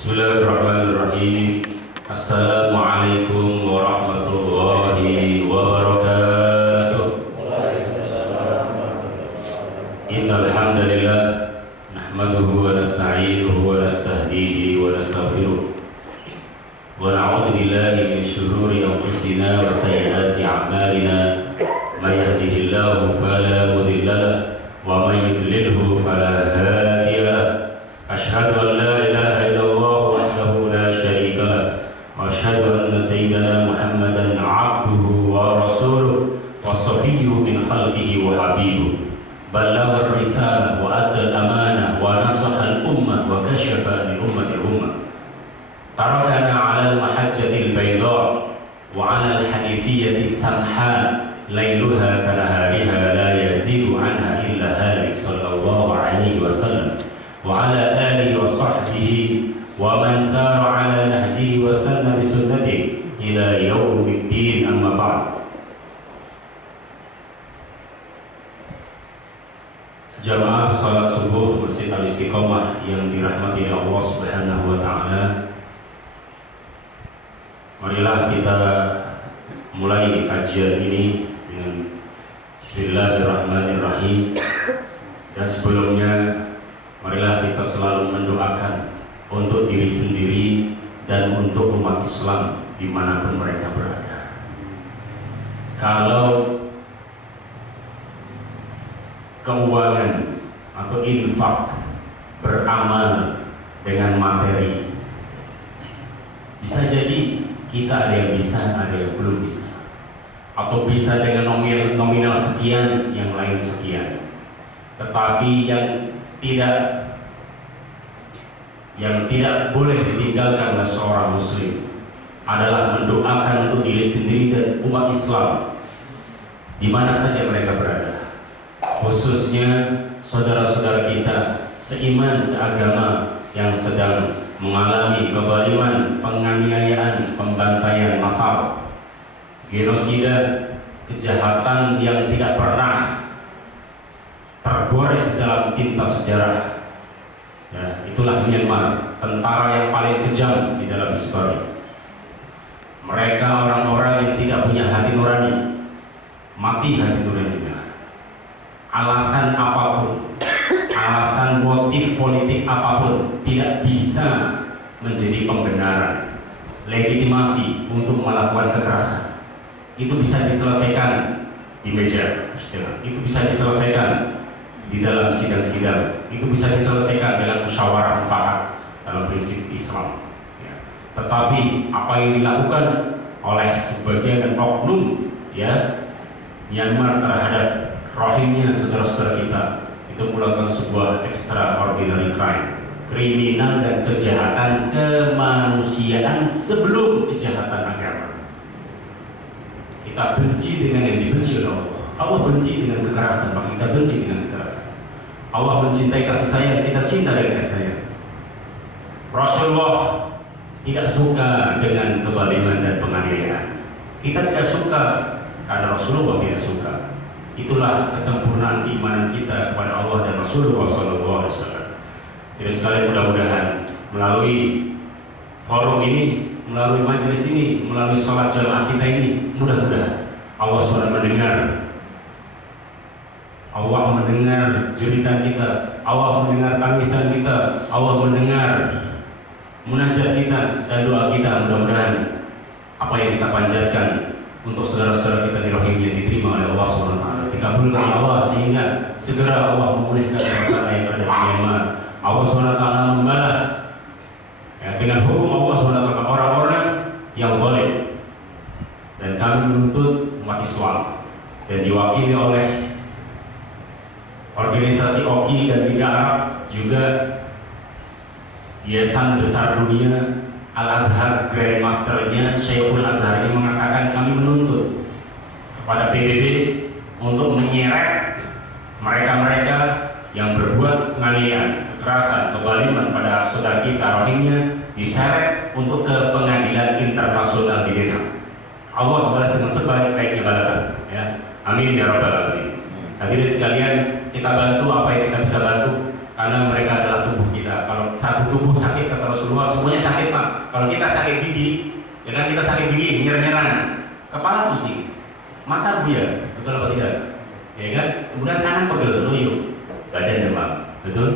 Bismillahirrahmanirrahim. Assalamualaikum warahmatullahi wabarakatuh. Innal hamdalillah nahmaduhu wa nasta'inuhu wa nastahdihi wa nastaghfiruh. Wa na'udzu billahi min shururi anfusina wa sayyiati a'malina. May yahdihillahu fala mudilla lahu wa may yudlilhu fala hadiya lahu. Asyhadu an la ilaha illallah wahdahu la syarika lahu wa asyhadu anna sayyidana Muhammadan 'abduhu wa rasuluh wa safiyyuhu min khalqihi wa habibuh. Ballagha ar-risalah wa adda al-amanah wa nasaha al-ummah wa kashafa li ummati al-ummah. Tarakana 'ala al-mahajjati al-bayda wa 'ala al-hanifiyyati as-samha lailuha kanahariha la yazidu 'anha illa halik sallallahu alaihi wasallam wa ala alihi wa sahbihi wa man sara ala nahjihi wa sanna bi sunnatihi ila yaumiddin, amma ba'd. Jamaah salat subuh Masjid Al-Istiqomah yang dirahmati Allah Subhanahu wa taala, marilah kita mulai kajian ini dengan Bismillahirrahmanirrahim. Dan sebelumnya marilah kita selalu mendoakan untuk diri sendiri dan untuk umat Islam dimanapun mereka berada. Kalau keuangan atau infak beramal dengan materi, bisa jadi kita ada yang bisa, ada yang belum bisa, atau bisa dengan nominal sekian, yang lain sekian. Tetapi yang tidak boleh ditinggalkan oleh seorang muslim adalah mendoakan untuk diri sendiri dan umat Islam di mana saja mereka berada, khususnya saudara-saudara kita seiman seagama yang sedang mengalami kezaliman, penganiayaan, pembantaian massal, genosida, kejahatan yang tidak pernah tergores dalam tinta sejarah. Ya, itulah Myanmar, tentara yang paling kejam di dalam histori. Mereka orang-orang yang tidak punya hati nurani, mati hati nuraninya. Alasan apapun, alasan motif politik apapun tidak bisa menjadi pembenaran, legitimasi untuk melakukan kekerasan. Itu bisa diselesaikan di meja istilah, itu bisa diselesaikan di dalam sidang-sidang, itu bisa diselesaikan dengan musyawarah mufakat dalam prinsip Islam. Ya. Tetapi apa yang dilakukan oleh sebagian oknum ya Myanmar terhadap Rohingya, saudara-saudara kita, itu merupakan sebuah extraordinary crime, kriminal dan kejahatan kemanusiaan sebelum kejahatan agama. Kita benci dengan yang dibenci oleh Allah. Allah benci dengan kekerasan, maka kita benci dengan kekerasan. Allah mencintai kasih sayang, kita cinta dengan kasih sayang. Rasulullah tidak suka dengan kezaliman dan penganiayaan. Kita tidak suka karena Rasulullah tidak suka. Itulah kesempurnaan keimanan kita kepada Allah dan Rasulullah SAW. Jadi sekali mudah-mudahan melalui forum ini, melalui majelis ini, melalui sholat jamaah kita ini, mudah-mudahan Allah SWT mendengar jeritan kita, Allah mendengar tangisan kita, Allah mendengar munajat kita dan doa kita. Mudah-mudahan apa yang kita panjatkan untuk saudara-saudara kita di Rohingya diterima oleh Allah SWT, dikabulkan oleh Allah sehingga segera Allah memulihkan masalah yang ada di Myanmar. Allah SWT membalas ya, dengan hukum Allah SWT orang-orang yang zalim. Dan kami menuntut umat Islam dan diwakili oleh organisasi OKI dan Liga Arab, juga Yayasan Besar Dunia, Al-Azhar Grandmasternya Syekhul Azhar ini mengatakan kami menuntut kepada PBB untuk menyeret mereka-mereka yang berbuat penganiayaan, kekerasan, kezaliman pada saudara kita Rohingya, diseret untuk ke pengadilan internasional di Den Haag. Allah balas dengan sebaik-baiknya balasan ya. Amin ya rabbal alamin. Hadirin sekalian, kita bantu apa yang kita bisa bantu. karena mereka adalah tubuh kita. Kalau satu tubuh sakit kata Rasulullah, semuanya sakit Pak. Kalau kita sakit gigi, ya kan kita sakit gigi, nyer-nyeran, kepala pusing, mata buyar, betul apa tidak? Ya kan? Kemudian tangan pegel, loyo, badan demam, betul?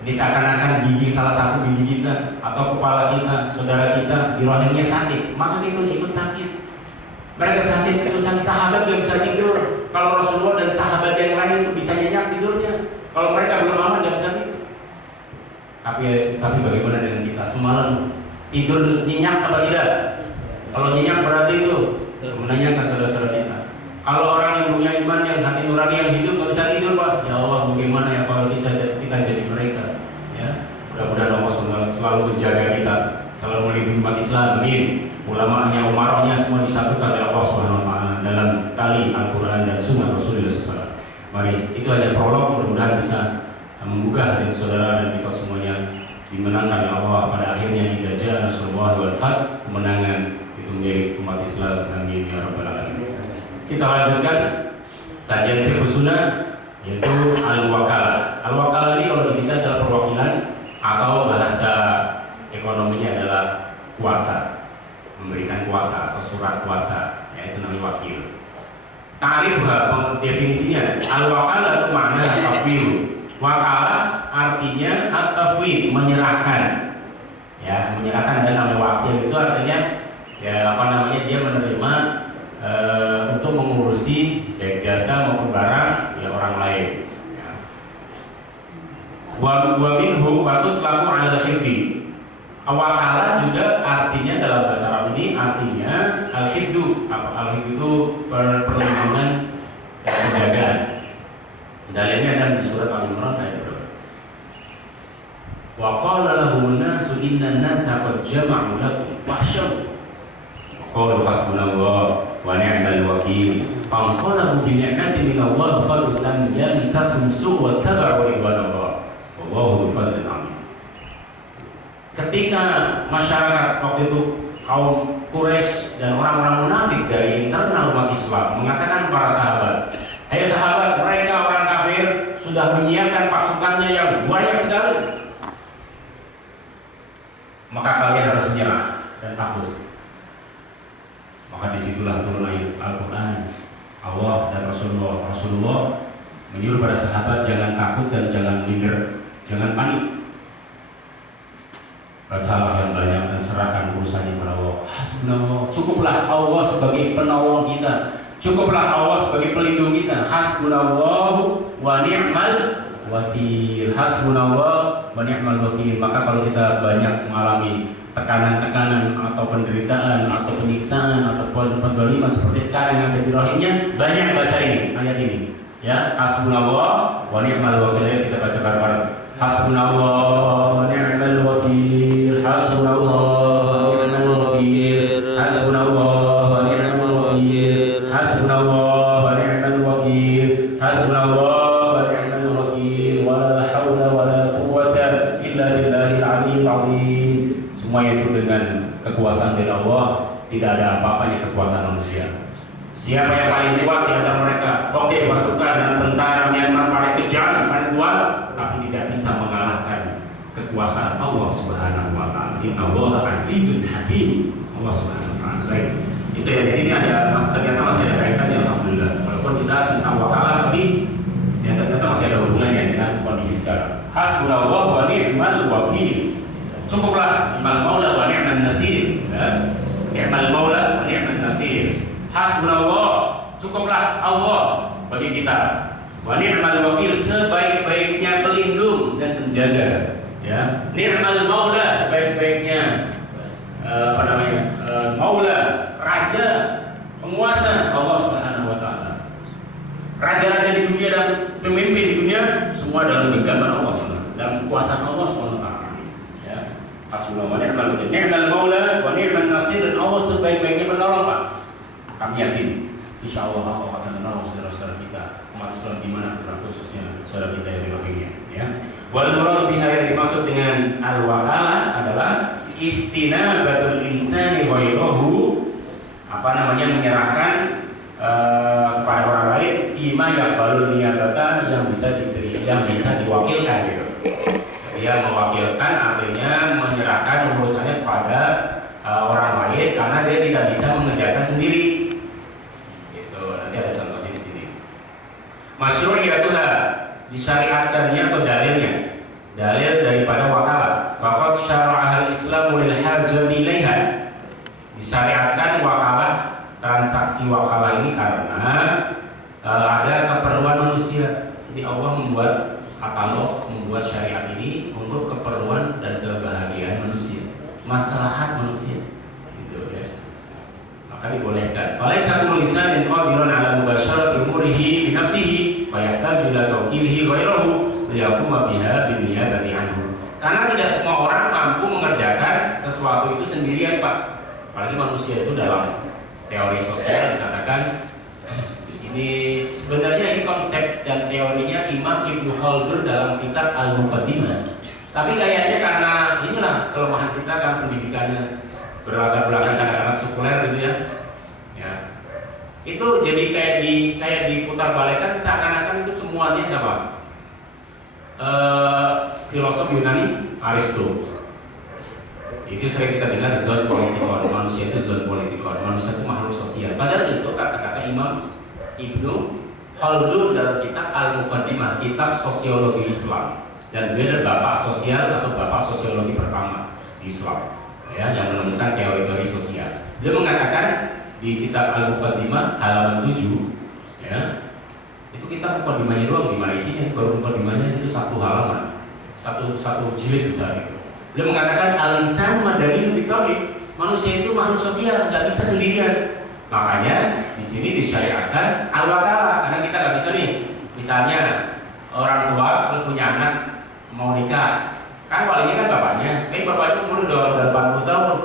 Ini seakan-akan gigi salah satu gigi kita atau kepala kita, saudara kita di rahimnya sakit, maka itu ikut sakit. Mereka sakit, itu sahabat yang bisa tidur. Kalau Rasulullah dan sahabat yang lain itu bisa nyenyak tidurnya. Kalau mereka belum aman nggak bisa tidur. Tapi bagaimana dengan kita? Semalam tidur nyenyak apa tidak? Kalau nyenyak berarti itu menanyakan saudara-saudara kita. Kalau orang yang punya iman, yang hati nurani, yang hidup nggak bisa tidur Pak. Ya Allah, bagaimana ya kalau kita jadi mereka? Ya, mudah-mudahan Allah selalu menjaga kita, selalu melindungi umat Islam. Amin. Ulamanya, umarahnya semua disatukan oleh Allah Subhanahu wa taala dalam tali Al-Qur'an dan Sunnah Rasulullah SAW. Mari, itu hanya prolog, mudah-mudahan bisa membuka hati saudara dan kita semuanya dimenangkan oleh Allah pada akhirnya Idza jaa nasrullahi wal fath, kemenangan itu menjadi umat Islam. Amin ya rabbal alamin. Kita lanjutkan kajian fiqh sunnah, yaitu al-wakalah. Al-wakalah ini kalau kita adalah perwakilan atau bahasa ekonominya adalah kuasa, memberikan kuasa atau surat kuasa, yaitu namanya wakil. Ta'rif definisinya, al-wakalah itu makna tafwid. Wakalah artinya at-tafwid, menyerahkan. Ya, menyerahkan, dan namanya wakil itu artinya ya dia menerima untuk mengurusi baik jasa maupun barang ya orang lain. Ya. Wa minhu patut laku ala khifdi. Wakalah juga artinya dalam bahasa Arab ini artinya al-hifdu. Al-hifdu itu perlindungan dan penjagaan. Dalilnya ada di surat Al-Imran ayat berapa? Wa qala lahum an-nasu inna an-nasa qad jama'u lakum fakhshaw. Qalu hasbunallah wa ni'mal wakil. Fanqalabu bi ni'matin min Allah wa fadlin lam yamsashum su' wa tabi'u ridwanallah. Wallahu dzul fadlil 'azim. Ketika masyarakat waktu itu kaum Quraisy dan orang-orang munafik dari internal umat Islam mengatakan para sahabat, "Hai sahabat, mereka orang kafir sudah menyiapkan pasukannya yang banyak sekali. Maka kalian harus menyerah dan takut." Maka disitulah turun ayat Al-Quran. Allah dan Rasulullah menyuruh para sahabat jangan takut dan jangan minder, jangan panik. Bacalah yang banyak dan serahkan urusannya kepada Allah. Hasbunallah, cukuplah Allah sebagai penolong kita, cukuplah Allah sebagai pelindung kita. Hasbunallahu wa ni'mal wakil. Hasbunallah wa ni'mal wakil. Maka kalau kita banyak mengalami tekanan-tekanan atau penderitaan atau penyiksaan atau penzaliman seperti sekarang yang ada di rahimnya, banyak baca ini ayat ini ya. Hasbunallah wa ni'mal wakil. Kita baca bareng-bareng. Hasbunallah wa ni'mal wakil. Hasbunallah wa ni'mal wakil. Hasbunallah wa ni'mal wakil. Hasbunallah wa ni'mal wakil. Hasbunallah wa ni'mal wakil. Wala haula wala quwwata illa billahil aliyyil azim. Semua itu dengan kekuasaan dari Allah, tidak ada apa-apanya kekuatan manusia. Siapa yang paling kuat di antara mereka? Oke, pasukan dan tentara Myanmar paling kejam, paling kuat, tapi tidak bisa mengalahkan kekuasaan Allah Subhanahu wa taala. Innallaha azizun hakim. Allah Subhanahu wa taala. Baik. Itu ya, jadi ini ada ternyata masih ada kaitannya, alhamdulillah. Walaupun kita tentang wakalah, tapi ya ternyata masih ada hubungannya dengan kondisi sekarang. Hasbunallah wa ni'mal wakil. Cukuplah ni'mal maula wa ni'man nasir. Ni'mal maula wa ni'man nasir. Hasbunallah, cukuplah Allah bagi kita. Wa ni'mal wakil, sebaik-baiknya pelindung dan penjaga. Ya, ni'mal maula, sebaik-baiknya maula, raja, penguasa Allah Subhanahu wa taala. Raja-raja di dunia dan pemimpin di dunia semua dalam genggaman Allah Subhanahu, dalam kekuasaan Allah Subhanahu wa taala. Hasbunallah wa ni'mal wakil. Ni'mal maula wa ni'man nasir. Dan Allah sebaik-baiknya penolong, Pak. Kami yakin insya Allah Allah akan menolong saudara-saudara kita umat Islam di mana khususnya saudara kita yang di Rohingya, ya. Wal murad biha, yang dimaksud dengan al-wakalah adalah istinabatul insani ghairahu, menyerahkan kepada orang lain fima yaqbalul niyabata, yang bisa diterima yang bisa diwakilkan gitu. Dia mewakilkan artinya menyerahkan urusannya kepada orang lain karena dia tidak bisa mengerjakan sendiri. Gitu. Nanti ada contohnya di sini. Masyru'iyatuha, disyariatkannya atau dalilnya. Dalil daripada wakalah. Faqad syara'ahal Islamu lil hajati ilaiha. Disyariatkan wakalah, transaksi wakalah ini karena ada keperluan manusia. Jadi Allah membuat katalog, membuat syariat ini untuk keperluan dan kebahagiaan manusia, maslahat manusia, gitu ya. Maka dibolehkan. Falaisa kullu insanin qadirun ala mubasharati umurihi bi nafsihi fa yahtaju ila tawkilihi ghairahu liyaquma biha bi niyabati anhu. Karena tidak semua orang mampu mengerjakan sesuatu itu sendirian, Pak. Apalagi manusia itu dalam teori sosial dikatakan ini sebenarnya ini konsep dan teorinya Imam Ibnu Khaldun dalam kitab Al-Muqaddimah. Tapi kayaknya karena inilah kelemahan kita kan pendidikannya berlatar belakang kadang-kadang sekuler gitu ya. Ya. Itu jadi kayak diputar balikan seakan-akan itu temuannya siapa? Filosof Yunani Aristo. Itu sering kita dengar zon politikon, manusia itu zon politikon, manusia itu makhluk sosial. Padahal itu kata-kata Imam Ibnu Khaldun dalam kitab Al-Muqaddimah, kitab sosiologi Islam, dan dia adalah bapak sosial atau bapak sosiologi pertama di Islam, ya, yang menemukan teori-teori sosial. Dia mengatakan di kitab Al-Muqaddimah halaman 7, ya, itu kitab Muqaddimahnya doang, gimana isinya? Baru Muqaddimahnya itu satu halaman, satu jilid besar itu. Dia mengatakan al-insan madani bitawli, manusia itu makhluk sosial, nggak bisa sendirian. Makanya di sini disyariatkan al-wakalah, karena kita nggak bisa nih, misalnya orang tua terus punya anak mau nikah, kan walinya kan bapaknya, bapaknya umur udah 40 tahun,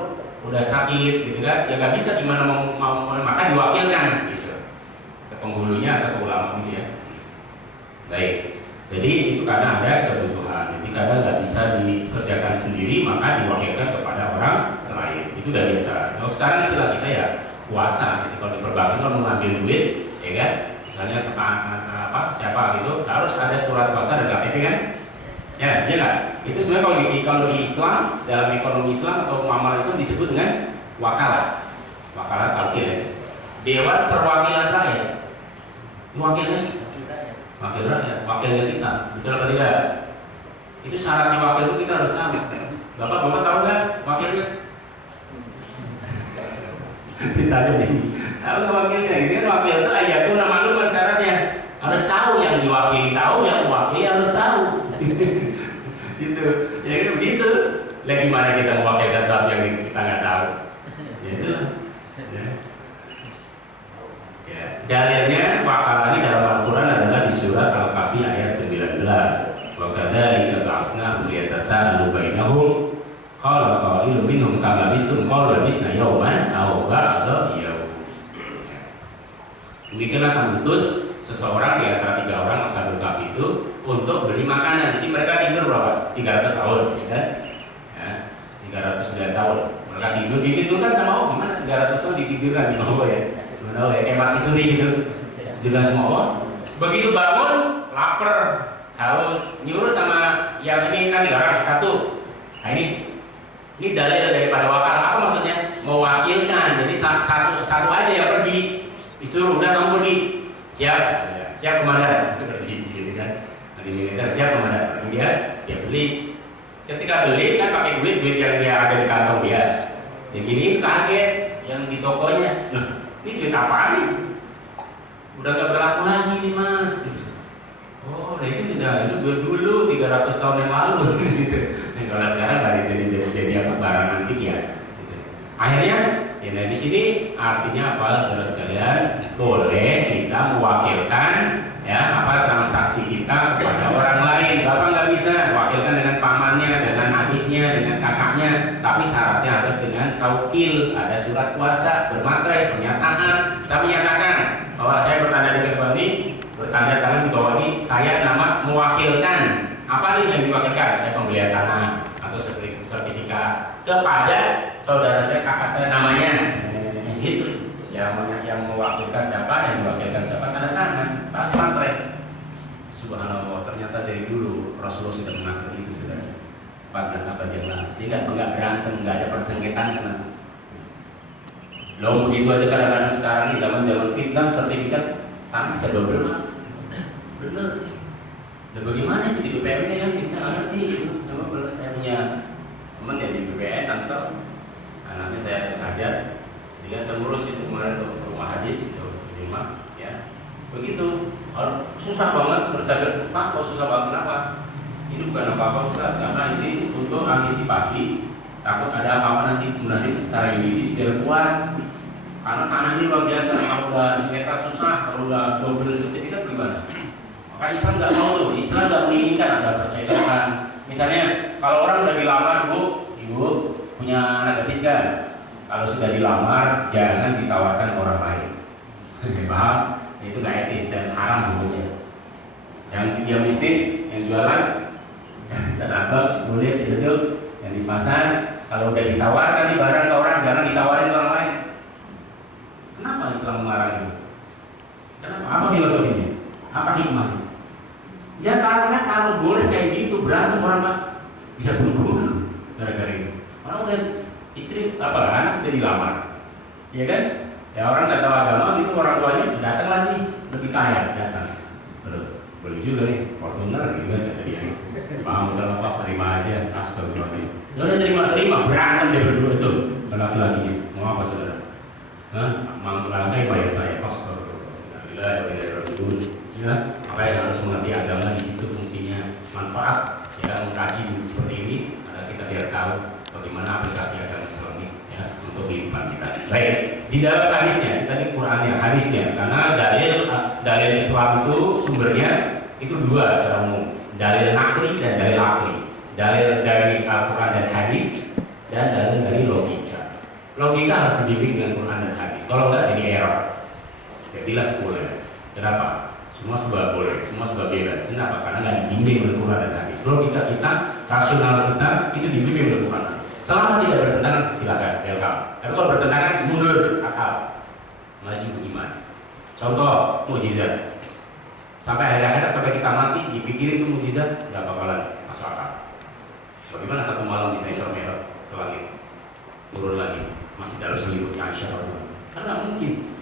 udah sakit gitu kan, ya nggak bisa gimana mau maka diwakilkan gitu ke penghulunya atau ke ulama gitu ya. Baik, jadi itu karena ada kebutuhan, jadi kadang nggak bisa dikerjakan sendiri maka diwakilkan kepada orang lain, itu udah biasa. Nah, sekarang istilah kita ya puasa, jadi kalau di perbankan kalau mengambil duit, ya kan, misalnya siapa gitu, harus ada surat puasa dan KTP kan, ya, iya nggak? Itu sebenarnya kalau di Islam, dalam ekonomi Islam atau muamalah itu disebut dengan wakalah, wakalah talqin, ya. Dewan Perwakilan Rakyat, wakil rakyat, wakilnya kita, betul atau tidak? Itu syaratnya wakil itu kita harus tahu. Bapak tahu nggak wakilnya? Ditanya nih, tahu nggak wakilnya? Ini wakil itu ayatun nama lu kan syaratnya harus tahu, yang diwakili tahu, yang mewakili harus tahu. Gitu, ya itu begitu. Lagi mana kita mewakilkan sesuatu yang kita nggak tahu? Ya itulah. Ya. Dalilnya wakalah ini dalam Al-Quran adalah di surat Al-Kahfi ayat 19. Wa kadzalika ba'atsnahum liyatasaalu bainahum. Qala qailun minhum kam labistum qalu labisna yawman aw ba'da yawm. Demikianlah kami utus seseorang di antara 3 orang Ashabul Kahfi itu untuk beli makanan. Jadi mereka tidur berapa? 300 tahun, ya kan? Ya, 309 tahun. Mereka ditidurkan sama Allah. Gimana 300 tahun ditidurkan di bawah ya? Sebenarnya ya kayak mati suri gitu. Juga sama Allah. Begitu bangun, lapar, haus, nyuruh sama yang ini kan 3 orang, 1. Nah ini dalil daripada wakalah. Apa maksudnya? Mewakilkan. Jadi satu aja yang pergi, disuruh udah kamu pergi. Siap komandan, pergi gitu kan. Di militer siap komandan. Dia beli. Ketika beli kan pakai duit yang dia ada di kantong dia. Begini kaget yang di tokonya. Nah, ini duit apaan nih? Udah gak berlaku lagi nih mas. Oh, nah itu itu dulu 300 tahun yang lalu gitu. Kalau sekarang tadi jadi apa barang antik ya. Gitu. Akhirnya, ya nah di sini artinya apa, saudara sekalian? Boleh kita mewakilkan ya apa transaksi kita kepada orang lain. Bapak nggak bisa wakilkan dengan pamannya, dengan adiknya, dengan kakaknya, tapi syaratnya harus dengan taukil, ada surat kuasa, bermaterai, pernyataan. Saya menyatakan bahwa saya bertanda di gerbang ini, bertanda tangan di bawah ini, saya nama mewakilkan. Apa nih yang diwakilkan? Saya pembelian tanah atau sertifikat kepada saudara saya, kakak saya namanya, gitu. Yang mewakilkan siapa, yang diwakilkan siapa, tanda tangan, pas materai. Subhanallah, ternyata dari dulu Rasulullah sudah mengatur itu sudah 14 abad yang lalu, sehingga nggak berantem, nggak ada persengketaan karena lo begitu aja. Kadang-kadang sekarang ini zaman fitnah sertifikat tanah bisa double mah, bener. Dan bagaimana itu di BPN nya yang kita nggak ngerti itu. Sama saya punya teman yang di BPN Tangsel, anaknya saya ajar, dia terurus itu kemarin ke rumah hadis itu di rumah, ya begitu. Susah banget bersabar, Pak, kok susah banget kenapa? Ini bukan apa-apa Ustaz, karena ini untuk antisipasi takut ada apa-apa nanti secara yuridis biar kuat. Karena tanah ini luar biasa, kalau udah sekitar susah, kalau udah double sertifikat gimana? Maka Islam nggak mau tuh, Islam nggak menginginkan ada percekcokan. Misalnya kalau orang udah dilamar, ibu punya anak gadis kan? Kalau sudah dilamar, jangan ditawarkan orang lain. Paham? Itu nggak etis dan haram hukumnya. Yang dia bisnis, yang jualan, dan abang, boleh sedul, yang di pasar, kalau udah ditawarkan di barang ke orang, jangan ditawarin ke orang lain. Kenapa Islam melarang itu? Kenapa? Apa filosofinya? Apa hikmahnya? Ya karena kalau boleh kayak gitu berantem orang bisa bunuh-bunuh gara-gara itu. Orang udah istri anak udah dilamar, ya kan? Ya orang nggak tahu agama gitu, orang tuanya datang lagi lebih kaya datang. Boleh juga nih, Fortuner gitu kan kata dia. Paham kalau apa terima aja, astagfirullahaladzim. Ya udah terima berantem dia berdua tuh laki-lakinya. Mau apa saudara? Mangkulangkai bayar saya astagfirullahaladzim. Ya, makanya harus mengerti agama di situ fungsinya manfaat. Ya, mengkaji seperti ini, ada kita biar tahu bagaimana aplikasi agama Islam ini ya untuk kehidupan kita. Baik, di dalam hadisnya, tadi Qurannya, hadisnya, karena dalil Islam itu sumbernya itu dua secara umum, dalil nakli dan dalil akli. Dalil dari Al-Quran dan hadis dan dalil dari logika. Logika harus dibimbing dengan Quran dan hadis. Kalau enggak jadi error. Jadilah sekuler. Kenapa? Semua sebab boleh, semua sebab bebas. Kenapa? Karena nggak dibimbing oleh Quran dan hadis. Logika kita, rasional kita itu dibimbing oleh Quran. Selama tidak bertentangan silakan, welcome. Tapi kalau bertentangan mundur akal, maju iman. Contoh mukjizat. Sampai akhir-akhir sampai kita mati dipikirin itu mukjizat, nggak bakalan masuk akal. Bagaimana satu malam bisa Isra Mi'raj ke langit, turun lagi, masih dalam selimutnya Aisyah? Karena mungkin.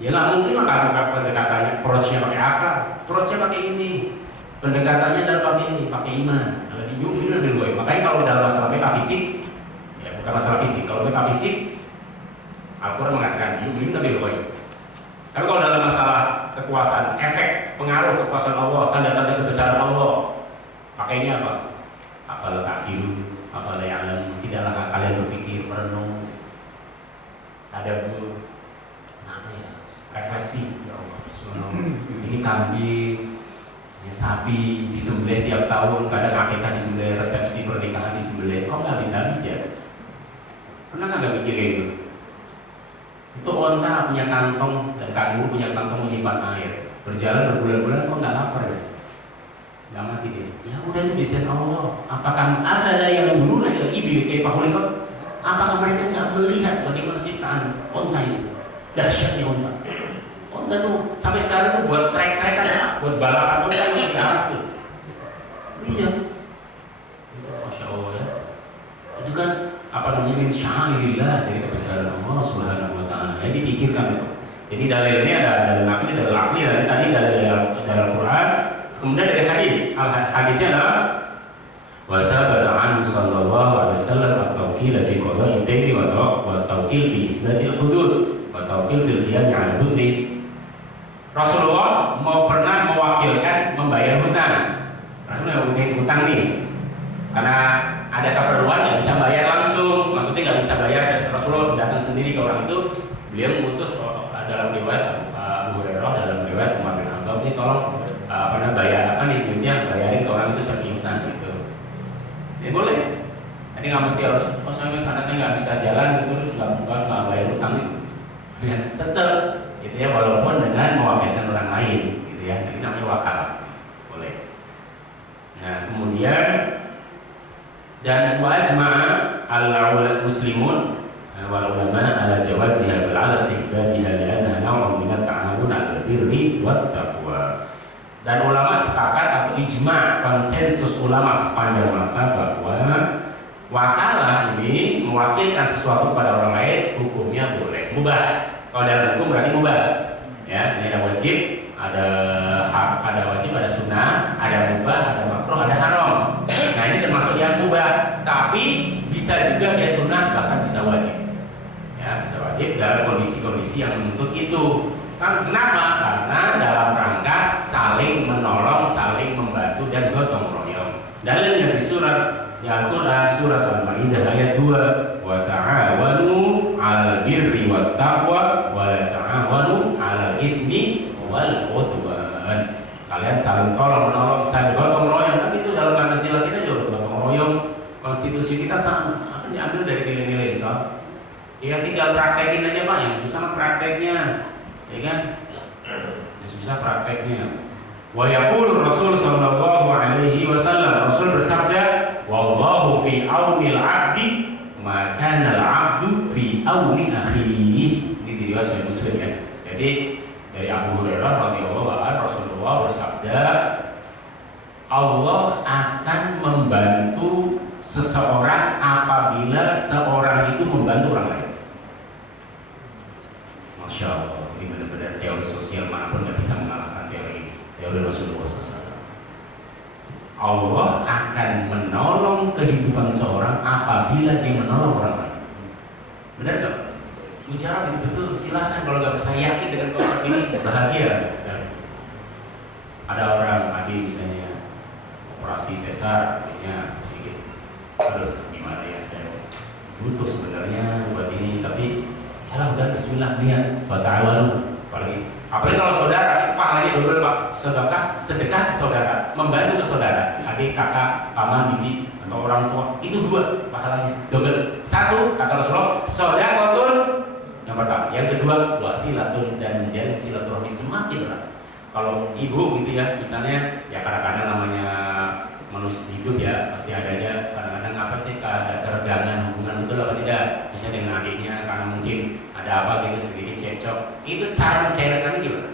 Ya nggak mungkin maka pendekatannya, approach-nya pakai akal, approach-nya pakai ini, pendekatannya adalah pakai ini, pakai iman. Kalau di yumin lebih baik. Makanya kalau dalam masalah metafisik, ya bukan masalah fisik. Kalau metafisik, Al-Quran mengatakan yumin lebih baik. Tapi kalau dalam masalah kekuasaan, efek, pengaruh kekuasaan Allah, tanda-tanda kebesaran Allah, pakainya apa? Afala ta'qilu, afala ya'lamu, tidaklah kalian berpikir, merenung, tadabbur, refleksi. Ya Allah, ini kambing, ini sapi disembelih tiap tahun, kadang akikah disembelih, resepsi pernikahan disembelih. Kok nggak bisa habis ya? Pernah nggak mikir kayak gitu? Itu onta punya kantong dan kanguru punya kantong menyimpan air, berjalan berbulan-bulan kok nggak lapar ya? Nggak mati deh. Ya udah itu desain Allah. Apakah asal yang dulu yang ibil kayak fakulikot? Apakah mereka nggak melihat bagaimana ciptaan onta itu? Dahsyatnya onta. Onta tuh sampai sekarang tuh buat trek-trek aja, buat balapan onta yang di Arab tuh. Iya. Masya Allah ya. Itu kan apa namanya min syairillah, dari kebesaran Allah Subhanahu wa taala. Jadi dipikirkan itu. Jadi dalilnya ada dalil nakli, dalil akli, dan tadi dalil Al-Qur'an. Kemudian dari hadis, hadisnya adalah wasabata anhu sallallahu alaihi wasallam at-tawqil fi qada'i ad-dayn wa tawqil fi isbatil hudud wa tawqil fil qiyam 'ala al-hudud. Rasulullah mau pernah mewakilkan membayar hutang. Rasulullah mungkin hutang nih, karena ada keperluan nggak bisa bayar langsung, maksudnya nggak bisa bayar. Rasulullah datang sendiri ke orang itu, beliau mengutus dalam riwayat Abu Hurairah, dalam riwayat Umar bin Khattab, ini tolong bayar apa nih duitnya, bayarin ke orang itu sertifikat gitu. Ya boleh. Jadi nggak mesti harus, oh saya karena saya nggak bisa jalan gitu, terus nggak bayar utang gitu. Ya tetap, gitu ya, walaupun dengan mewakilkan orang lain, gitu ya. Jadi namanya wakal, boleh. Nah kemudian dan wajma'a al-ulama muslimun wal ulama ala jawaziha wal ala istihbabiha li'anna naw'un min at-ta'awun 'ala al-birri wat taqwa. Dan ulama sepakat atau ijma, konsensus ulama sepanjang masa bahwa wakalah ini mewakilkan sesuatu kepada orang lain, hukumnya boleh, mubah. Kalau dalam hukum berarti mubah. Ya, ini ada wajib, ada hak, ada wajib, ada sunnah, ada mubah, ada makruh, ada haram. Nah ini termasuk yang mubah, tapi bisa juga dia sunnah, bahkan bisa wajib. Ya, bisa wajib dalam kondisi-kondisi yang menuntut itu. Kenapa? Karena dalam rangka saling menolong, saling membantu dan gotong royong. Dalilnya di surat Al-Quran, surat Al-Maidah ayat 2, wa ta'awanu 'alal birri wat taqwa wa la ta'awanu 'alal ismi wal 'udwan. Kalian saling tolong menolong, saling gotong royong. Tapi itu dalam Pancasila kita juga gotong royong. Konstitusi kita sama akan diambil dari nilai-nilai Islam. Ya tinggal praktekin aja Pak, yang susah prakteknya. Ya kan? Yang susah prakteknya. Wa yaqulu Rasul sallallahu alaihi wasallam, Rasul bersabda, wallahu fi aunil 'abdi ma kana al-'abdu fi auni akhihi. Ini diriwayatkan Muslim ya. Jadi dari Abu Hurairah radhiyallahu anhu, Rasulullah bersabda, Allah akan membantu seseorang apabila seorang itu membantu orang lain. Masya Allah, ini benar-benar teori sosial manapun nggak bisa mengalahkan teori Rasulullah SAW. Allah akan menolong kehidupan seorang apabila dia menolong orang lain. Benar nggak? Bicara betul-betul, silahkan kalau nggak percaya, yakin dengan konsep ini, bahagia. Ada orang adik misalnya operasi sesar, artinya sedikit, aduh gimana ya, saya butuh sebenarnya buat ini, tapi ya udah bismillah niat buat awal. Apalagi kalau saudara itu pahalanya double Pak. Sedekah ke saudara, membantu ke saudara, adik, kakak, paman, bibi atau orang tua, itu 2 pahalanya double. 1 kata Rasulullah, sedekahun yang pertama, yang kedua wasilatun, dan menjalin silaturahmi semakin erat. Kalau ibu gitu ya, misalnya ya kadang-kadang namanya manusia hidup ya pasti ada aja kadang-kadang apa sih, ada keregangan hubungan, betul apa tidak, misalnya dengan adiknya karena mungkin ada apa gitu sedikit cekcok, itu cara mencairkannya gimana?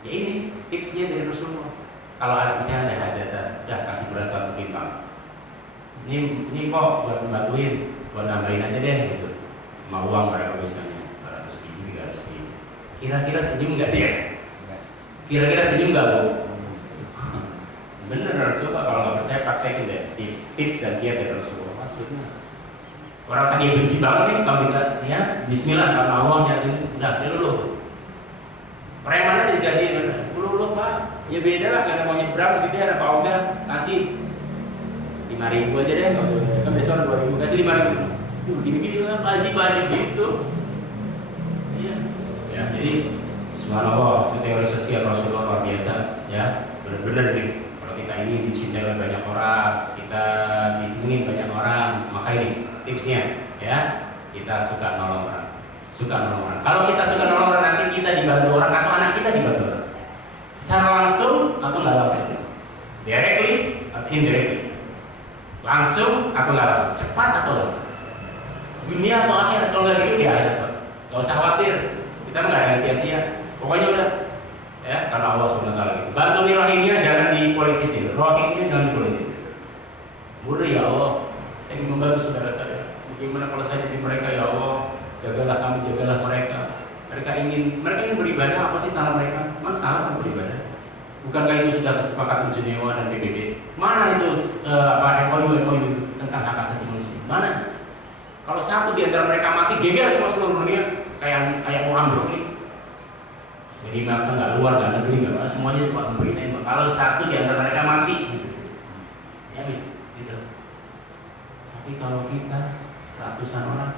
Ya ini tipsnya dari Rasulullah. Kalau ada misalnya ada hajatan, udah kasih beras 1 timpang, ini kok buat bantuin, buat nambahin aja deh gitu, mau uang berapa misalnya 200.000, 300.000, kira-kira senyum nggak dia? Kira-kira senyum nggak Bu? Bener, coba kalau nggak percaya praktekin deh tips dan kiat dari Rasulullah. Maksudnya orang tadi benci banget nih kalau kita ya Bismillah karena Allah nyatin udah dulu preman aja dikasih dulu Pak, ya beda lah karena mau nyebrang gitu ya, ada Pak Oga kasih 5.000 aja deh, nggak usah kan besok 2.000 kasih 5.000, gini-gini kan wajib gitu. Iya ya, jadi subhanallah, itu teori sosial Rasulullah luar biasa ya, benar-benar nih. Kita ini dicintai oleh banyak orang, kita disenangi banyak orang, maka ini tipsnya ya, kita suka nolong orang. Kalau kita suka nolong orang, nanti kita dibantu orang atau anak kita dibantu orang secara langsung atau nggak langsung, directly atau indirectly, langsung atau nggak langsung, cepat atau lambat, dunia atau akhir, atau nggak gitu ya, nggak usah khawatir, kita nggak ada sia-sia, pokoknya udah ya, karena Allah SWT gitu. Bantu nih rohingya jangan dipolitisin, rohingya jangan dipolitisin. Mudah ya Allah, saya ingin membantu saudara saya. Bagaimana kalau saya jadi mereka ya Allah, jagalah kami, jagalah mereka. Mereka ingin beribadah, apa sih salah mereka? Memang salah kan beribadah? Bukankah itu sudah kesepakatan Jenewa dan PBB? Mana itu MOU tentang hak asasi manusia? Mana? Kalau satu di antara mereka mati, geger semua seluruh dunia, kayak orang Brooklyn. Jadi masa nggak luar, nggak negeri, nggak semuanya cuma memberitain. Kalau satu di antara mereka mati, ya gitu. Tapi kalau kita ratusan orang,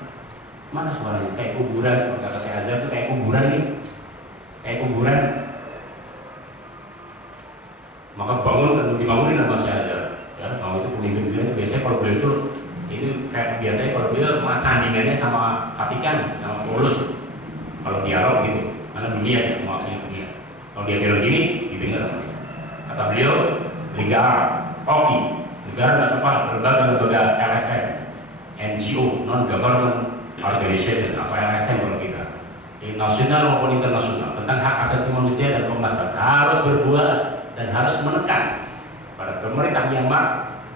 mana suaranya? Kayak kuburan. Kata Syekh Azhar itu kayak kuburan nih, kayak kuburan. Maka dibangunin sama Syekh Azhar. Ya, kalau itu pemimpin beliau biasanya kalau beliau itu kayak biasanya kalau beliau sandingannya sama Vatikan, sama Paulus. Kalau dialog gitu. Karena dunia ya, maksudnya dunia. Kalau dia bilang gini, didengar. Kata beliau, Liga Arab, OKI, negara apa? Lembaga LSM, NGO, non government organization, apa LSM kalau kita, nasional maupun internasional. tentang hak asasi manusia dan Komnas HAM harus berbuat dan harus menekan pada pemerintah Myanmar,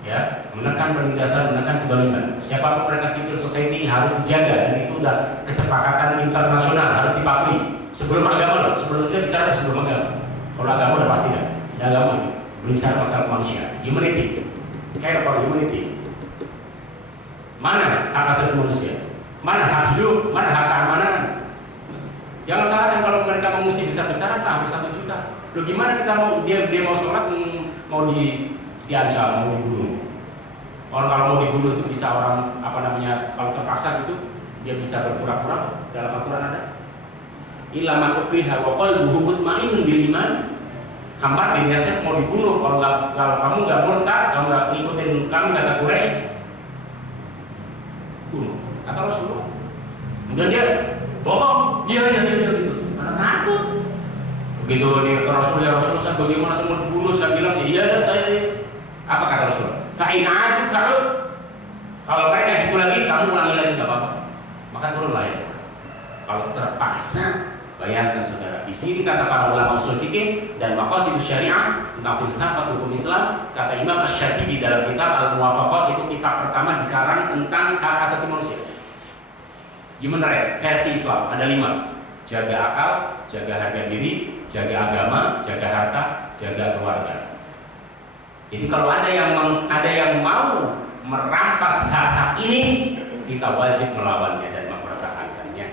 ya, menekan penindasan, menekan kezaliman. Siapapun mereka, civil society harus dijaga, dan itu udah kesepakatan internasional, harus dipatuhi. Sebelum agama loh, sebelum kita bicara sebelum agama. Kalau agama udah pasti kan, agama belum bicara masalah manusia, humanity, care for humanity. Mana hak asasi manusia? Mana hak hidup? Mana hak keamanan? Jangan salahkan kalau mereka mengungsi besar-besaran hampir 1 juta. Loh gimana kita mau dia mau sholat mau diancam, mau dibunuh? Orang kalau mau dibunuh itu bisa orang kalau terpaksa gitu dia bisa berpura-pura, dalam aturan ada. Illa man ukriha wa qalbuhu mutmainnun bil iman. Hamba biasanya mau dibunuh kalau kamu nggak murtad, kamu nggak ngikutin kami kata Quraisy, bunuh. Kata Rasulullah. Kemudian dia bohong, iya gitu. Mana takut? Begitu nih Rasulullah, saya bagaimana saya mau dibunuh, saya bilang iya dah saya. Apa kata Rasulullah? Fa'ina'atu fa'ud. Kalau mereka gitu lagi, kamu ulangi lagi nggak apa-apa. Maka turunlah ya. Kalau terpaksa, bayangkan saudara. Di sini kata para ulama usul fikih dan maqasidus syariah tentang filsafat hukum Islam, kata Imam Asy-Syafi'i dalam kitab Al-Muwafaqat, itu kitab pertama dikarang tentang hak asasi manusia. Human right, versi Islam ada 5. Jaga akal, jaga harga diri, jaga agama, jaga harta, jaga keluarga. Jadi kalau ada yang mau merampas hak-hak ini, kita wajib melawannya dan mempertahankannya.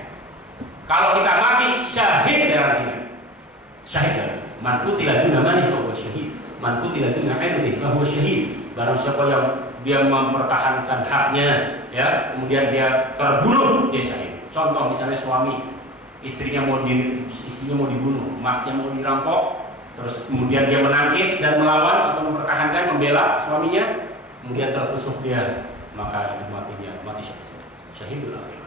Kalau kita mati, syahid dari sini. Syahid dari sini. Man qutila duna mali fa huwa syahid. Man qutila duna ilmi fa huwa syahid. Barang siapa yang dia mempertahankan haknya, ya, kemudian dia terbunuh, dia syahid. Contoh misalnya suami, istrinya mau dibunuh, emasnya mau dirampok, terus kemudian dia menangis dan melawan atau mempertahankan, membela suaminya, kemudian tertusuk dia, maka itu mati syahidul akhir.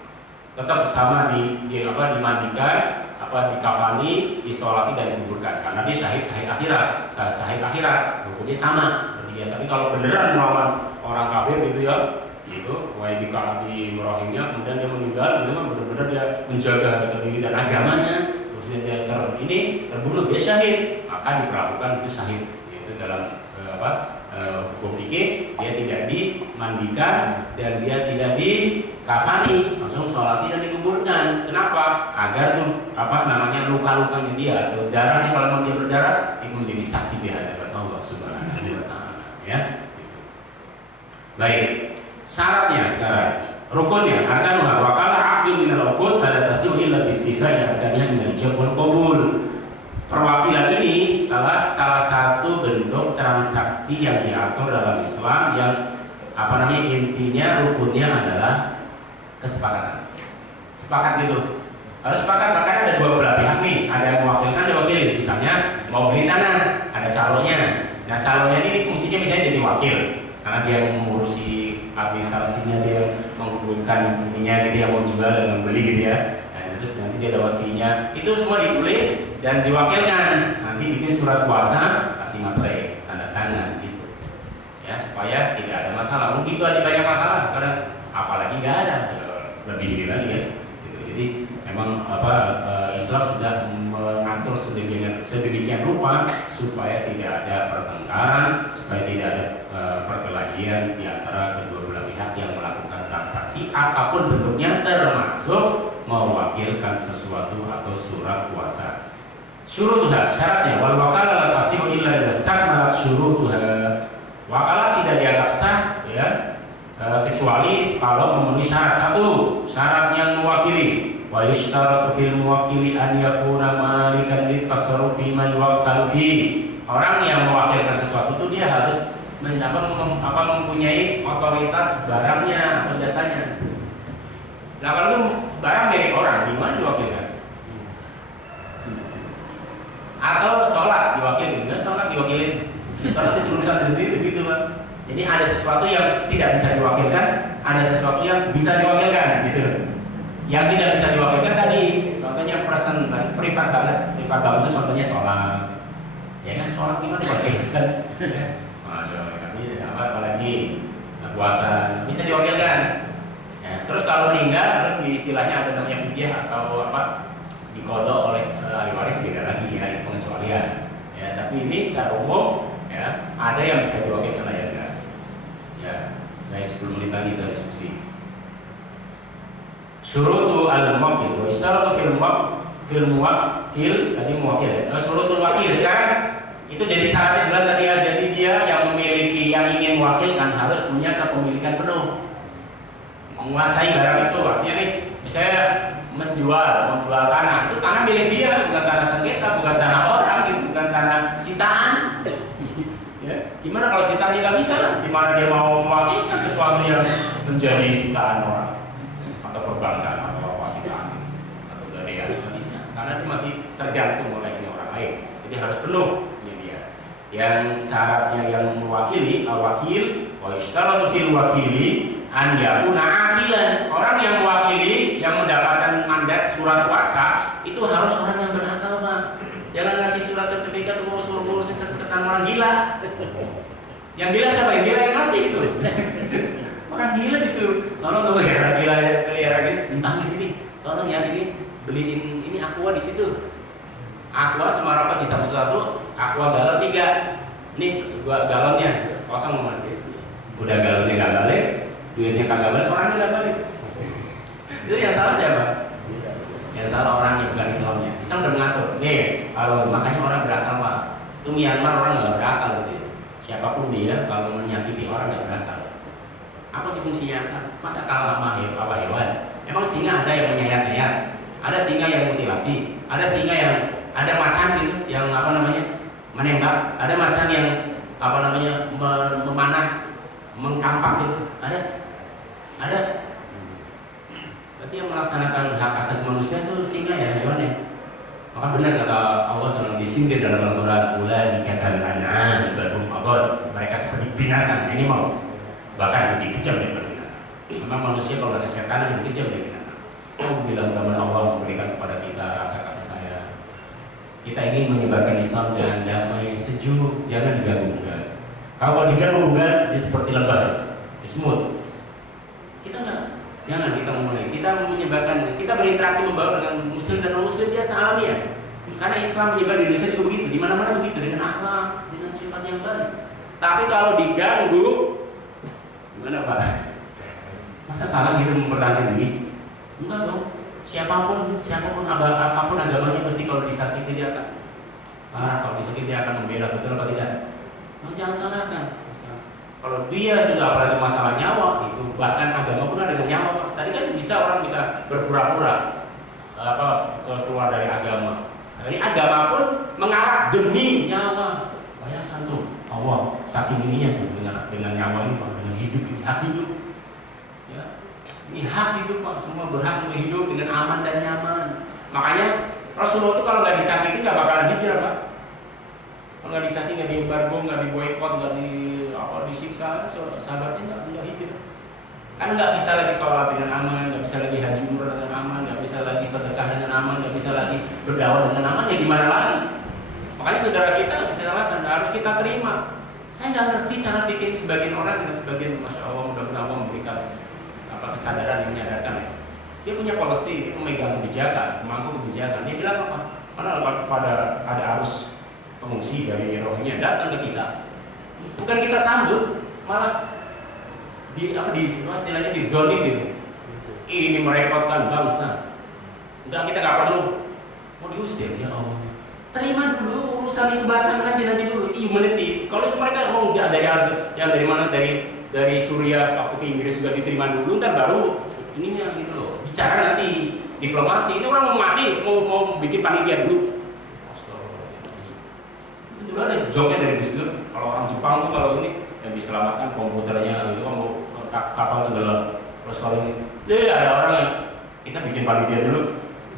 Tetap sama dimandikan, dikafani, disolati dan dikuburkan, karena dia syahid akhirat, hukumnya sama seperti biasa. Tapi kalau beneran melawan orang kafir gitu ya, itu wajibati merahimnya, kemudian dia meninggal, itu kan benar-benar dia menjaga harga diri dan agamanya, terus dia terbunuh, dia syahid, maka diperlakukan itu syahid. Itu dalam hukum fikih, dia tidak dimandikan dan dia tidak dikafani, langsung sholati dan dikuburkan. Kenapa? Agar luka-lukanya dia atau darahnya, kalau memang dia berdarah, itu menjadi saksi di hadapan Allah Subhanahu wa Ta'ala. Ya. Baik. Syaratnya sekarang, rukunnya arkanuha wa qala 'abdun minal uqud fala tasihu illa bi istifa'i arkanha min al-ijab wal qabul. Perwakilan ini salah satu bentuk transaksi yang diatur dalam Islam, yang intinya rukunnya adalah kesepakatan. Sepakat gitu. Harus sepakat, makanya ada dua belah pihak nih, ada yang mewakilkan, ada wakil. Misalnya mau beli tanah, ada calonnya. Nah, calonnya ini fungsinya misalnya jadi wakil, karena dia mengurusi administrasinya, dia menghubungkan ininya, jadi yang mau jual dan membeli gitu ya. Nah, terus nanti dia dapat fee-nya, itu semua ditulis dan diwakilkan. Nanti bikin surat kuasa, kasih materai, tanda tangan gitu. Ya, supaya tidak ada masalah. Mungkin itu aja banyak masalah, karena apalagi nggak ada, lebih ini lagi ya. Gitu. Jadi memang Islam sudah mengatur sedemikian rupa supaya tidak ada pertengkaran, supaya tidak ada perkelahian di antara kedua belah pihak yang melakukan transaksi apapun bentuknya, termasuk mewakilkan sesuatu atau surat kuasa. Syurutuha, syaratnya, wal wakalah la tasihu illa idza istakmalat syurutuha. Wakalah tidak dianggap sah ya, kecuali kalau memenuhi syarat. Satu, syarat yang mewakili. Wa yushtaratu fil muwakkili an yakuna malikan litasarrufi ma yuwakkal fi. Orang yang mewakilkan sesuatu itu dia harus mempunyai otoritas barangnya atau jasanya. Nah, kalau itu barang milik orang, di mana diwakilkan? Atau sholat diwakilin? Enggak, sholat diwakilin. Sholat itu urusan sendiri begitu, Pak. Jadi ada sesuatu yang tidak bisa diwakilkan, ada sesuatu yang bisa diwakilkan, gitu. Yang tidak bisa diwakilkan tadi, contohnya person, privat banget. Privat banget itu contohnya sholat. Ya kan, sholat gimana diwakilkan? Apalagi puasa bisa diwakilkan. Ya, terus kalau meninggal, terus di istilahnya ada namanya fidyah atau dikodok oleh ahli waris beda lagi ya, pengecualian. Ya, tapi ini secara umum ya ada yang bisa diwakilkan ada yang enggak. Ya, baik 10 menit lagi kita diskusi. Syurutu al-muwakil, wa istaratu fil muwakil, tadi muwakil ya. Syurutul wakil sekarang itu jadi syaratnya jelas tadi ya. Jadi dia yang memiliki, yang ingin mewakilkan harus punya kepemilikan penuh, menguasai barang itu. Artinya nih, misalnya menjual tanah, itu tanah milik dia, bukan tanah sengketa, bukan tanah orang, gitu, bukan tanah sitaan. Ya, gimana kalau sitaan nggak bisa lah? Gimana dia mau mewakilkan sesuatu yang menjadi sitaan orang atau perbankan atau apa sitaan atau gadaian? Nggak bisa, karena dia masih tergantung oleh ini orang lain. Jadi harus penuh ini dia. Yang syaratnya yang mewakili, al-wakil, wa yashtaratu fil wakili an yakuna aqilan. Orang yang mewakili, yang mendapatkan mandat surat kuasa itu harus orang yang berakal, Pak. Jangan ngasih surat sertifikat ngurusin sertifikat orang gila. Yang gila siapa? Yang gila yang ngasih itu. Orang gila disuruh, tolong kamu ya gila ya bintang di sini. Tolong ya ini beliin ini aqua di situ. Aqua sama rokok di satu, aqua galon 3. Nih gua galonnya kosong nanti. Udah galonnya nggak balik, duitnya kagak balik, orangnya nggak balik. Itu yang salah siapa? Yang salah orangnya, bukan Islamnya. Islam udah mengatur. Nih, kalau makanya orang berakal, Pak. Itu Myanmar orang nggak berakal gitu. Siapapun dia kalau menyakiti orang nggak berakal. Apa sih fungsinya? Masa kalah sama hewan? Emang singa ada yang menyayat-nyayat, ada singa yang mutilasi, ada singa yang ada macan gitu, yang apa namanya menembak, ada macan yang apa namanya memanah, mengkampak gitu, ada. Berarti yang melaksanakan hak asasi manusia itu singa ya, hewan ya. Maka benar kata Allah SAW disindir dalam Al-Quran, ulaika kal an'am bal hum adall. Mereka seperti binatang, animals, bahkan lebih kejam daripada binatang. Memang manusia kalau ada kesehatan lebih kejam dari binatang. Oh, bila mudah-mudahan Allah memberikan kepada kita rasa kasih sayang. Kita ingin menyebarkan Islam dengan damai, sejuk, jangan diganggu-ganggu. Kalau diganggu-ganggu, dia seperti lebah, dia smooth. Kita enggak. Jangan kita mulai, kita menyebarkan, kita berinteraksi membawa dengan muslim dan non-muslim biasa alamiah. Karena Islam menyebar di Indonesia juga begitu, di mana-mana begitu, dengan akhlak, dengan sifat yang baik. Tapi kalau diganggu, gimana Pak? Masa salah gitu mempertahankan ini? Enggak dong. Siapapun apapun agamanya pasti kalau disakiti dia akan marah, kalau disakiti dia akan membela, betul atau tidak? Nah, jangan salahkan. Kalau dia sudah apalagi masalah nyawa itu, bahkan agama pun ada dengan nyawa. Tadi kan bisa orang bisa berpura-pura keluar dari agama. Dari agama pun mengalah demi nyawa. Bayangkan tuh, Allah saking ininya dengan nyawa ini, dengan hidup ini, hak hidup. Ya, ini hak hidup Pak, semua berhak untuk hidup dengan aman dan nyaman. Makanya Rasulullah itu kalau nggak disakiti nggak bakalan hijrah Pak. Kalau nggak disakiti, nggak diembargo, nggak diboykot, nggak disiksa, sahabatnya nggak hijrah. Karena nggak bisa lagi sholat dengan aman, nggak bisa lagi haji umrah dengan aman, nggak bisa lagi sedekah dengan aman, nggak bisa lagi berdakwah dengan aman, ya gimana lagi? Makanya saudara kita nggak bisa salahkan, harus kita terima. Saya nggak ngerti cara pikir sebagian orang dan sebagian, masya Allah, mudah-mudahan Allah memberikan kesadaran yang menyadarkan. Dia punya policy, dia pemegang kebijakan, pemangku kebijakan. Dia bilang apa? Karena pada ada arus pengungsi dari Rohingya datang ke kita, bukan kita sambut, malah istilahnya didoli gitu. Ini merepotkan bangsa. Enggak, kita nggak perlu mau diusir ya Allah. Terima dulu urusan itu belakangan aja, nanti dulu humanity. Kalau itu mereka mau enggak yang dari mana, dari Suriah waktu ke Inggris juga diterima dulu, ntar baru ininya gitu loh. Bicara nanti diplomasi. Ini orang mau mati, mau bikin panitia dulu. Itu ada joknya dari Gus Dur. Kalau orang Jepang tuh kalau ini yang diselamatkan komputernya itu kan mau kapal tenggelam. Terus kalau ini, ada orang yang kita bikin panitia dulu.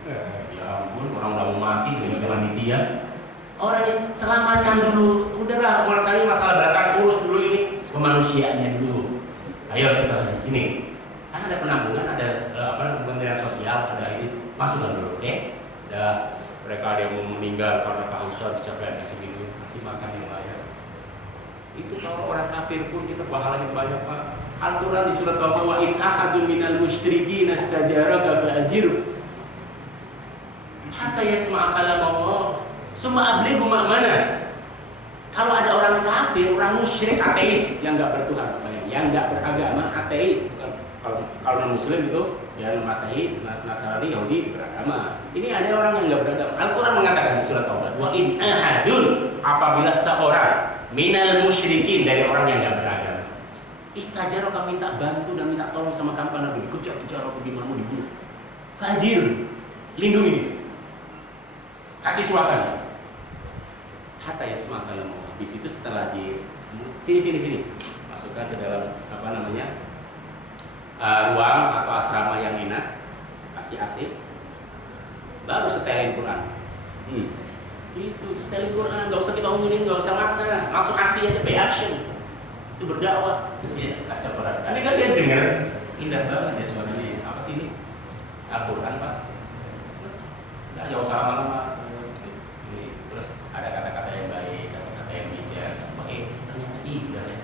Ya ampun, orang udah mau mati dengan panitia. Orang yang selamatkan dulu. Udahlah, masalah belakang, urus dulu ini kemanusiaannya dulu. Ayo kita sini. Kan ada penanggungan, ada Kementerian Sosial, ada ini, masukkan dulu, oke? Ada mereka ada yang mau meninggal karena kehausan, kecapean segitu, masih makan yang layak. Itu kalau orang kafir pun kita pahalanya banyak Pak. Al-Quran di surat Baqarah, wa in ahadun minal musyrikin istajaraka fa'ajirhu Hatta yasma'a kalam Allah. Summa ablighu ma'mana. Kalau ada orang kafir, orang musyrik, ateis yang nggak bertuhan, yang nggak beragama, ateis. Kalau non muslim itu ya Masehi, Nasrani, Yahudi beragama. Ini ada orang yang nggak beragama. Al-Quran mengatakan di surat Taubah, wa in ahadun, apabila seorang minal musyrikin, dari orang yang nggak beragama, istajaro, kamu minta bantu dan minta tolong sama kamu, Nabi, kejar aku di mana dibunuh, fajir, lindungi dia, kasih suakan. Hatta yasma' kalam Allah. Di situ setelah di sini masukkan ke dalam ruang atau asrama yang enak, kasih AC, baru setelin Quran. Itu setelin Quran, nggak usah kita omongin, nggak usah maksa, langsung aksi aja, be action. Itu berdakwah, kasih Quran. Karena kan dia dengar, indah banget ya suaranya. Apa sih ini? Al-Quran, Pak. Selesai. Nggak usah lama-lama. Terus ada kata-kata yang baik, kata-kata yang bijak. Oke, ternyata tidak ya.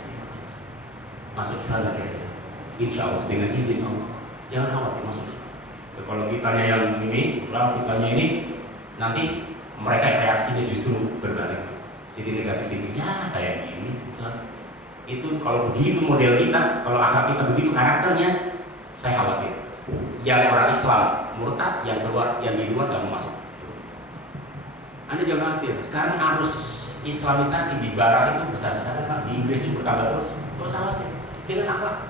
Masuk sana ya. Insya Allah dengan izin Allah. Jangan khawatir masuk sana. Kalau kitanya yang ini, kalau kitanya ini, nanti mereka reaksinya justru berbalik. Jadi negatif itu ya kayak gini. Itu kalau begitu model kita, kalau akhlak kita begitu karakternya, saya khawatir. Yang orang Islam murtad, yang keluar, yang di luar nggak mau masuk. Anda jangan khawatir, sekarang arus Islamisasi di Barat itu besar-besaran, Pak. Di Inggris itu bertambah terus. Terus khawatir dengan akhlak,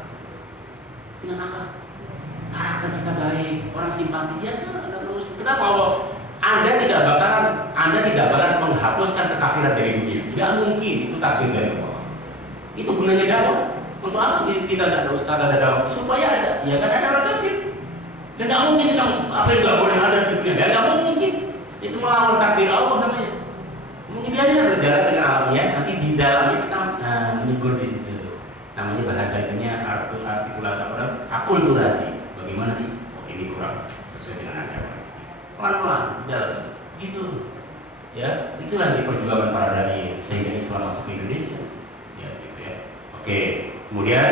karakter kita baik, orang simpati biasa. Kenapa Allah? Anda tidak bakalan menghapuskan kekafiran dari dunia. Tidak mungkin, itu takdir dari Allah. Itu gunanya dakwah. Untuk apa kita ada ustaz, ada dakwah? Supaya ada, ya kan ada orang kafir. Dan tidak mungkin kita kafir nggak boleh ada di dunia. Tidak mungkin. Itu melawan takdir Allah namanya. Mungkin biarnya berjalan dengan alamnya, nanti di dalamnya kita menyebut di situ. Namanya bahasanya akulturasi. Bagaimana sih? Oh, ini kurang sesuai dengan agama. Pelan-pelan, jalan. Gitu. Ya, itulah di perjuangan para dai sehingga Islam masuk ke Indonesia. Ya, gitu ya. Oke, kemudian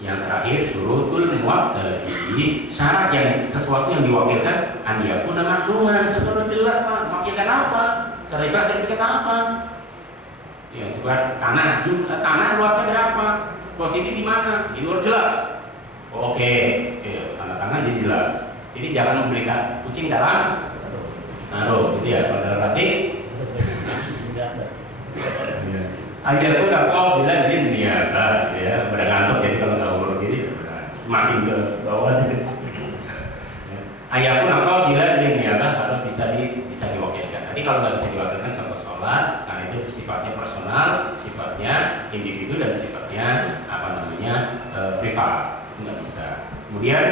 yang terakhir syurutul muwakkal fihi, syarat yang sesuatu yang diwakilkan an yakuna makluman, harus jelas Pak, mewakilkan apa? Sertifikat apa? Ya, sebuah tanah luasnya berapa? Posisi di mana? Itu harus jelas. Oke, tanda tangan jadi jelas. Jadi jangan membelikan kucing dalam naruh, gitu ya. Kalau dalam plastik ajar pun kau bilang dia niaga, ya bergantung. Jadi kalau nggak urut jadi semakin ke bawah sih. Ayah pun kau bilang dia niaga harus bisa diwakilkan. Nanti kalau nggak bisa diwakilkan contoh sholat, karena itu sifatnya personal, sifatnya individu dan sifatnya privat, itu nggak bisa. Kemudian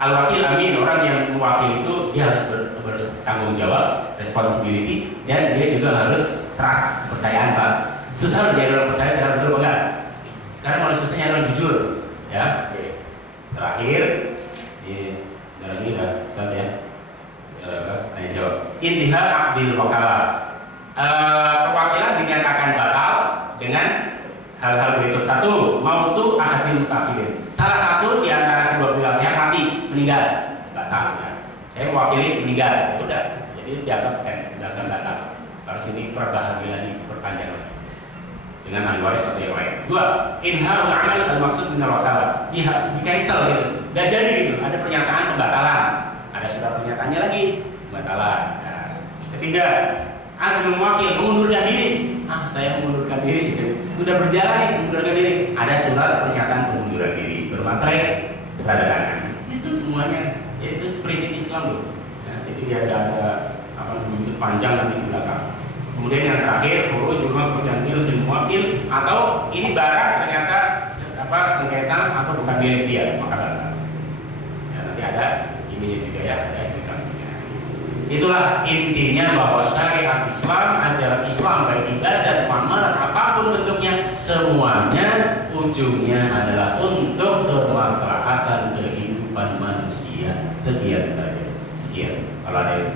al-wakil amin, orang yang mewakili itu dia harus bertanggung jawab, responsibility, dan dia juga harus trust, kepercayaan Pak. Susah menjadi orang percaya secara betul enggak? Sekarang kalau susahnya orang jujur, ya. Oke. Terakhir, dalam ini udah Ustaz ya. Tanya jawab. Intihar aqdil wakalah. Perwakilan dinyatakan batal dengan hal-hal berikut. Satu, mautu ahadil mutakhirin. Salah satu di antara kedua belah pihak mati, meninggal, batal ya. Saya mewakili meninggal, ya udah. Jadi dianggap batal. Harus ini perbahagi lagi, perpanjang lagi dengan ahli waris atau yang lain. Dua, inharul amal al-maksud minal wakalah, di cancel gitu, gak jadi gitu. Ada pernyataan pembatalan, ada surat pernyataannya lagi pembatalan. Nah, ketiga, azmul wakil, mengundurkan diri. Saya mengundurkan diri gitu. Udah berjalan mengundurkan diri, ada surat pernyataan pengunduran diri bermaterai tanda tangan. Itu semuanya, ya, itu prinsip Islam loh. Nah, jadi dia ada buntut panjang nanti di belakang. Kemudian yang terakhir, cuma berjanjil dan mewakil, atau ini barang ternyata sengketa atau bukan milik dia, maka batal. Ya, nanti ada ininya juga ya, ada implikasinya. Itulah intinya bahwa syariat Islam, ajaran Islam baik ibadat, muamalah apapun bentuknya, semuanya ujungnya adalah untuk kemaslahatan kehidupan manusia. Sekian saja. Sekian. Kalau ada yang